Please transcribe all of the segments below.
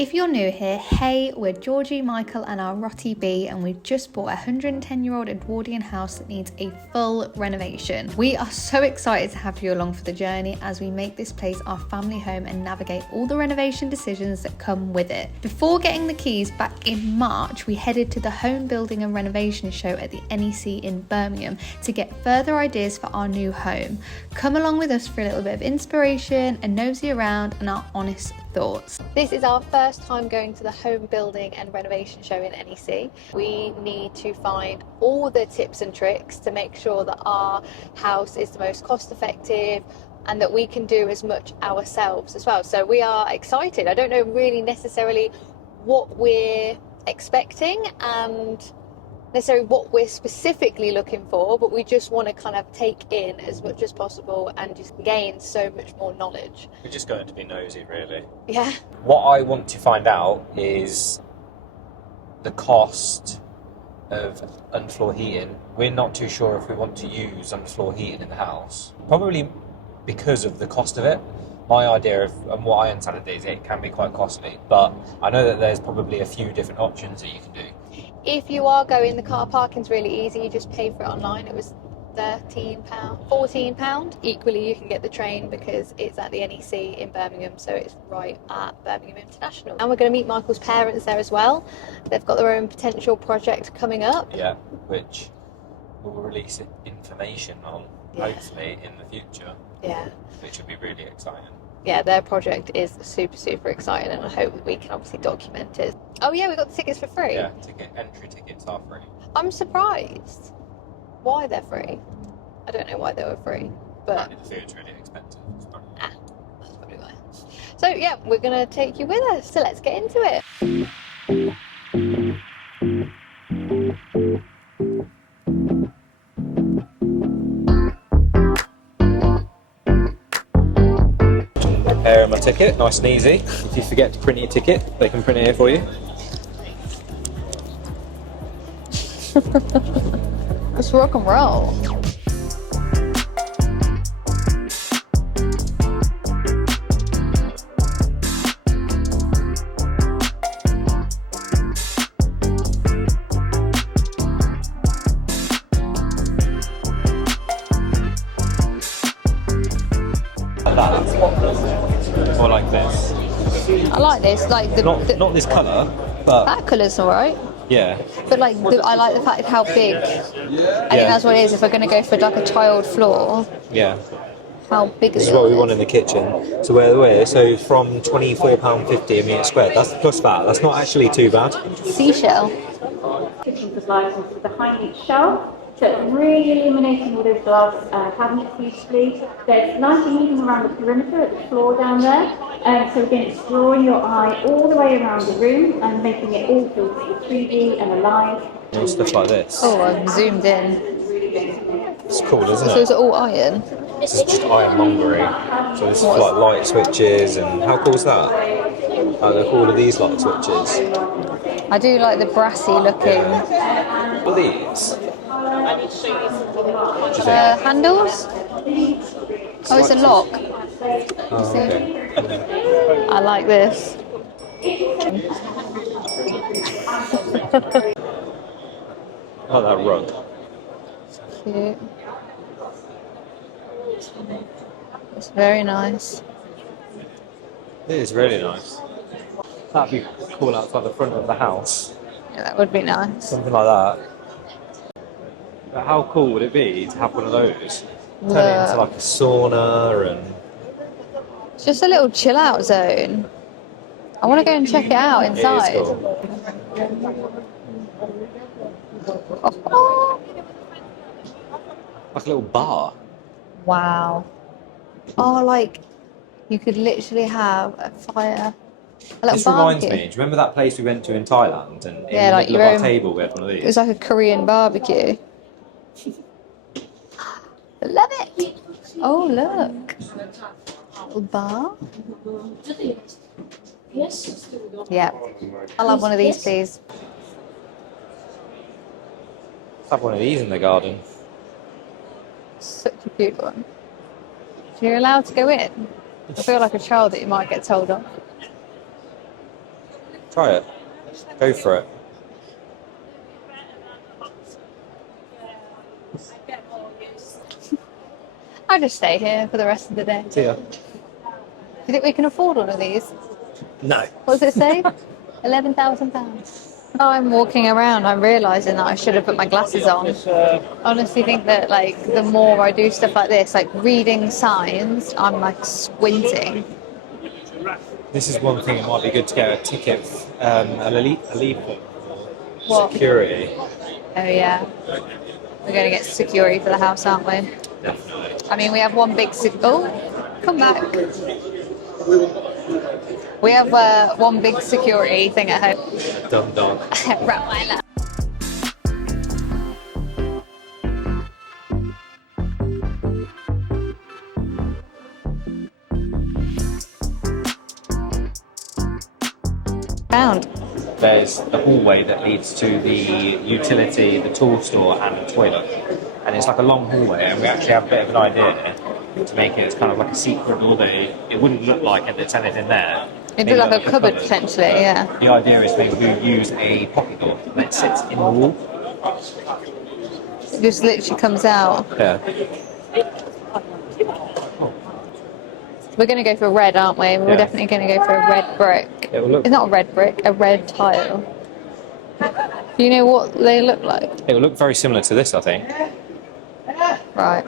If you're new here, hey, we're Georgie, Michael and our Rotty B, and we've just bought a 110-year-old Edwardian house that needs a full renovation. We are so excited to have you along for the journey as we make this place our family home and navigate all the renovation decisions that come with it. Before getting the keys back in March, we headed to the Homebuilding and Renovation show at the NEC in Birmingham to get further ideas for our new home. Come along with us for a little bit of inspiration, a nosy around and our honest thoughts. This is our first time going to the Homebuilding and Renovation show in NEC. We need to find all the tips and tricks to make sure that our house is the most cost effective and that we can do as much ourselves as well. So we are excited. I don't know really necessarily what we're expecting and necessarily what we're specifically looking for, but we just want to kind of take in as much as possible and just gain so much more knowledge. We're just going to be nosy, really. Yeah. What I want to find out is the cost of underfloor heating. We're not too sure if we want to use underfloor heating in the house, probably because of the cost of it. My idea of, and what I understand it is, it can be quite costly, but I know that there's probably a few different options that you can do. If you are going, the car parking's really easy. You just pay for it online. It was £13, £14. Equally, you can get the train because it's at the NEC in Birmingham, so it's right at Birmingham International. And we're going to meet Michael's parents there as well. They've got their own potential project coming up. Yeah, which we'll release information on, hopefully, in the future. Yeah. Which will be really exciting. Yeah, their project is super exciting, and I hope that we can obviously document it. Oh yeah, we got the tickets for free. Yeah, entry tickets are free. I'm surprised why they're free. I don't know why they were free, but apparently the food's really expensive. That's probably why. So yeah, we're gonna take you with us. So let's get into it. My ticket, nice and easy. If you forget to print your ticket, they can print it here for you. Let's rock and roll. Or like this. I like this, like the not this colour, but that colour's alright. Yeah. But like I like the fact of how big. I think that's what it is. If we're going to go for like a tiled floor. Yeah. How big this is what we want in the kitchen. So where we're so from £24.50 a metre squared. That's plus that. That's not actually too bad. Seashell. Kitchen supplies with the high heat shelf. So it's really illuminating all those glass cabinets beautifully. There's lighting even around the perimeter at the floor down there. So again, it's drawing your eye all the way around the room and making it all feel 3D and alive. And stuff like this. Oh, I've zoomed in. It's cool, isn't it? So is it all iron? This is just ironmongery. So this is like light switches, and how cool is that? Look, all of these light switches. I do like the brassy looking. What are these? Handles? Oh, it's a lock. Oh, okay. I like this. I like that rug. Cute. It's very nice. It is really nice. That'd be cool outside the front of the house. Yeah, that would be nice. Something like that. But how cool would it be to have one of those? Turn it into like a sauna and... It's just a little chill out zone. I want to go and check it out inside. It is cool. Like a little bar. Wow. Oh, like you could literally have a fire. This reminds me, do you remember that place we went to in Thailand? And in yeah, the like middle of our table we had one of these? It was like a Korean barbecue. Love it. Oh, look. Little bar. Yeah. I'll have one of these, please. Let's have one of these in the garden. Such a cute one. You're allowed to go in. I feel like a child that you might get told off. Try it. Go for it. I'll just stay here for the rest of the day. See ya. Do you think we can afford all of these? No. What does it say? £11,000. Oh, I'm walking around, I'm realising that I should have put my glasses on. I honestly think that like the more I do stuff like this, like reading signs, I'm like squinting. This is one thing. It might be good to get a ticket, a leaflet. What? Security. Oh yeah. We're going to get security for the house, aren't we? Definitely. I mean, we have one big... come back. We have one big security thing at home. Dumb dog. Rottweiler. Found. There's the hallway that leads to the utility, the tool store, and the toilet. And it's like a long hallway, and we actually have a bit of an idea to make it as kind of like a secret door. It wouldn't look like there's anything there. It'd be like a cupboard potentially, yeah. The idea is maybe we use a pocket door that sits in the wall. It just literally comes out. Yeah. We're going to go for red, aren't we? We're Yeah. definitely going to go for a red brick. It will look. It's not a red brick, a red tile. Do you know what they look like? It will look very similar to this, I think. Right.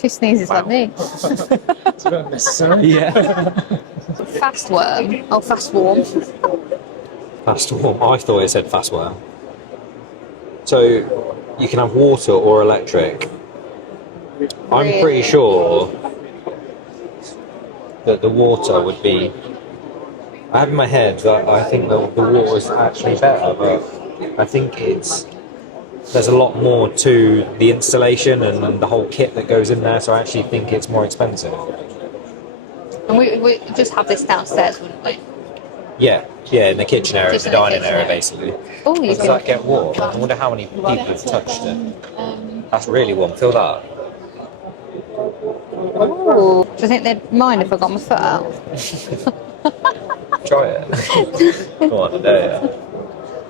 She sneezes like me. It's a bit unnecessary. Yeah. Fast worm. Oh, fast warm. Fast warm. I thought it said fast worm. So you can have water or electric. I'm Really? pretty sure that the water would be. I have in my head that I think that the water is actually better, but I think there's a lot more to the installation and the whole kit that goes in there. So I actually think it's more expensive. And we just have this downstairs, wouldn't we? Yeah, in the kitchen area, Just the in the dining kitchen area, area. basically. Oh, you Does can. that get warm? I wonder how many people have touched it. That's really warm. Feel that. Ooh. Do you think they'd mind if I got my foot out? Try it. Go on, I dare you.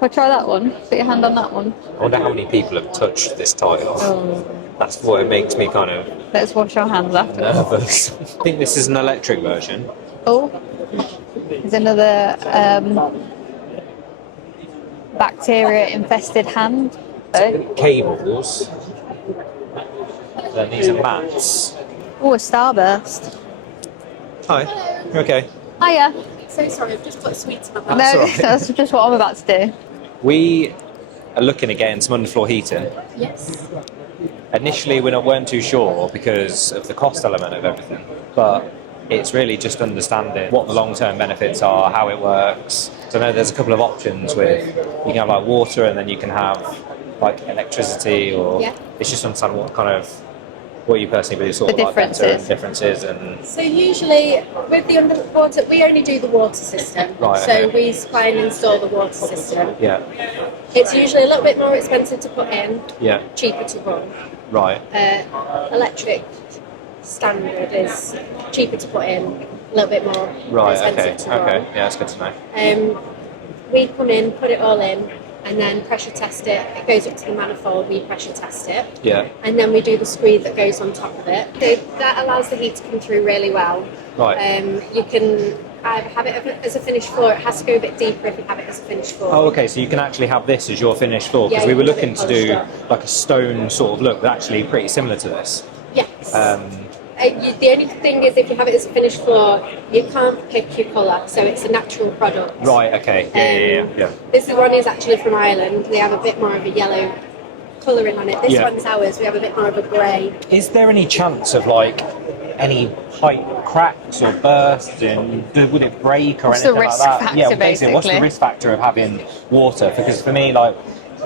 I'll try that one. Put your hand on that one. I wonder how many people have touched this tile. Oh. That's what it makes me kind of Let's wash our hands after. nervous. I think this is an electric version. Oh, there's another bacteria-infested hand. Cables. Then these are mats. Oh, a starburst. Hi. You okay? Hiya. So sorry, I've just put sweets in my mouth. No, all right. that's just what I'm about to do. We are looking at getting some underfloor heating. Yes. Initially, we weren't too sure because of the cost element of everything, but it's really just understanding what the long-term benefits are, how it works. So I know there's a couple of options with you can have like water, and then you can have like electricity, or Yeah. it's just understanding what you personally believe sort The of like better differences. and So usually with the underwater, we only do the water system. Right, So okay. we supply and install the water system. yeah, It's usually a little bit more expensive to put in, yeah, cheaper to run. right, Electric standard is cheaper to put in, a little bit more right, expensive okay, to run. okay, yeah, that's good to know. We come in, put it all in, and then pressure test it. It goes up to the manifold, we pressure test it. Yeah, And then we do the squeeze that goes on top of it. So that allows the heat to come through really well. right. You can either have it as a finished floor. It has to go a bit deeper if you have it as a finished floor. Oh, okay. So you can actually have this as your finished floor, because Yeah, we were you can looking have to it do polished like a stone sort of look, but actually pretty similar to this. Yes. Um, The only thing is, if you have it as a finished floor, you can't pick your colour, so it's a natural product. right. Okay. Yeah. This one is actually from Ireland. They have a bit more of a yellow colouring on it. This Yeah. one's ours. We have a bit more of a grey. Is there any chance of like any pipe cracks or bursts, and would it break or What's the anything risk like that? factor, Yeah. Basically, what's the basically? risk factor of having water? Because for me, like,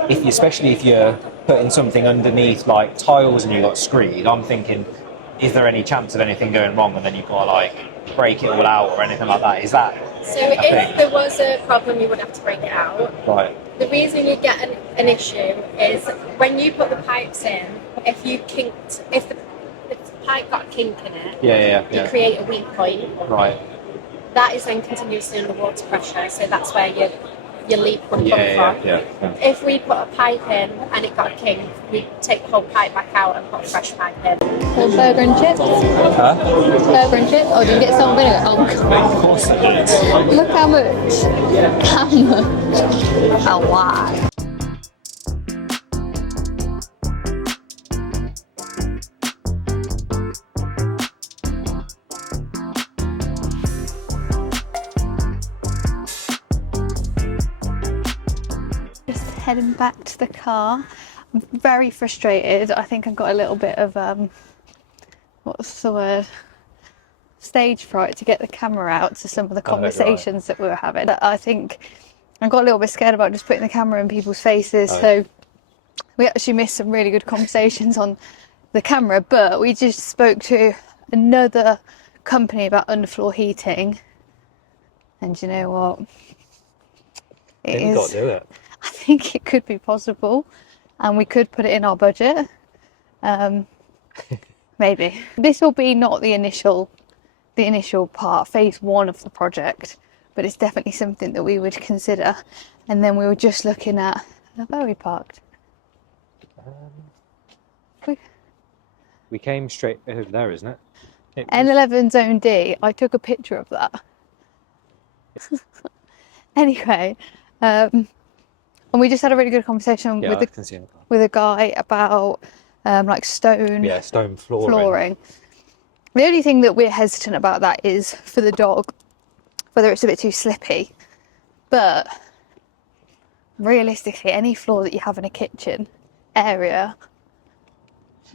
especially if you're putting something underneath like tiles and you've got screed, I'm thinking, is there any chance of anything going wrong, and then you've got to like break it all out or anything like that? Is that So a thing? if there was a problem, you would have to break it out. Right. The reason you get an issue is when you put the pipes in, if the pipe got a kink in it, Yeah. you create a weak point. Right. that is then continuously under water pressure, so that's where your leak would come from. Yeah. If we put a pipe in and it got a kink, we'd take the whole pipe back out and put a fresh pipe in. So burger and chips? Huh? Burger and chips? Or do you get salt and vinegar? Oh, Of course it is. look how much. How much? Oh, wow. Just heading back to the car. I'm very frustrated. I think I've got a little bit of what's the word? Stage fright to get the camera out to some of the conversations that we were having. I think I got a little bit scared about just putting the camera in people's faces. So we actually missed some really good conversations on the camera, but we just spoke to another company about underfloor heating. And you know what? We've got to do it. I think it could be possible, and we could put it in our budget. Maybe this will be not the initial part, phase 1 of the project, but it's definitely something that we would consider. And then we were just looking at where we parked. We came straight over there, isn't it? N11 Zone D. I took a picture of that. Anyway, and we just had a really good conversation with a guy about like stone flooring. The only thing that we're hesitant about that is for the dog, whether it's a bit too slippy. But realistically, any floor that you have in a kitchen area,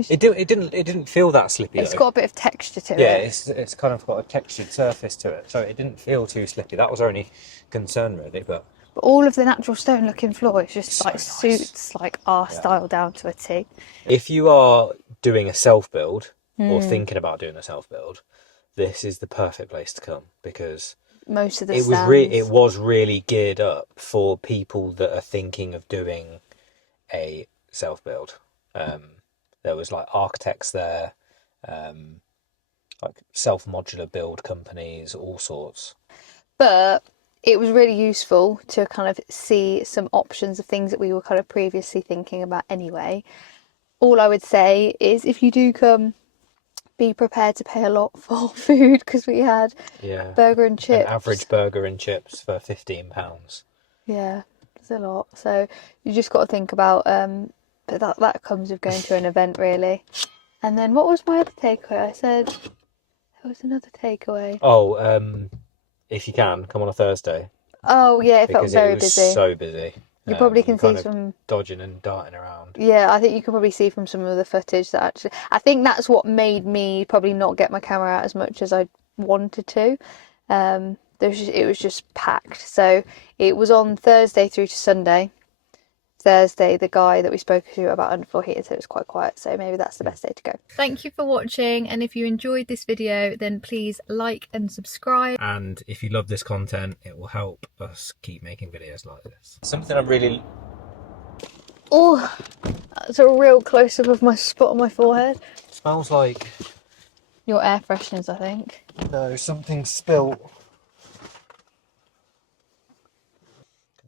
it didn't feel that slippy. It's got a bit of texture to it. Yeah, it's kind of got a textured surface to it, so it didn't feel too slippy. That was our only concern, really. But all of the natural stone looking floor is just like nice. Suits like our style down to a T. If you are doing a self build or thinking about doing a self build, this is the perfect place to come, because most of the it was really geared up for people that are thinking of doing a self build. There was like architects there, like self-modular build companies, all sorts. But it was really useful to kind of see some options of things that we were kind of previously thinking about anyway. All I would say is, if you do come, be prepared to pay a lot for food, because we had burger and chips. An average burger and chips for £15. Yeah, it's a lot. So you just got to think about, but that comes with going to an event, really. And then what was my other takeaway? I said there was another takeaway. Oh, if you can, come on a Thursday. Oh yeah, it felt very busy. So busy. You probably can see some dodging and darting around. Yeah, I think you can probably see from some of the footage that actually, I think that's what made me probably not get my camera out as much as I wanted to. It was just packed. So it was on Thursday through to Sunday. Thursday, the guy that we spoke to about underfloor heating said it was quite quiet, so maybe that's the best day to go. Thank you for watching, and if you enjoyed this video, then please like and subscribe. And if you love this content, it will help us keep making videos like this. Something I'm really... Oh, that's a real close-up of my spot on my forehead. Smells like... Your air fresheners, I think. No, something spilt.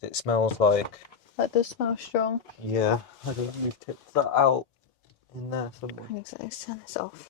It smells like... That does smell strong. Yeah, I think we've tipped that out in there somewhere. Let's turn this off.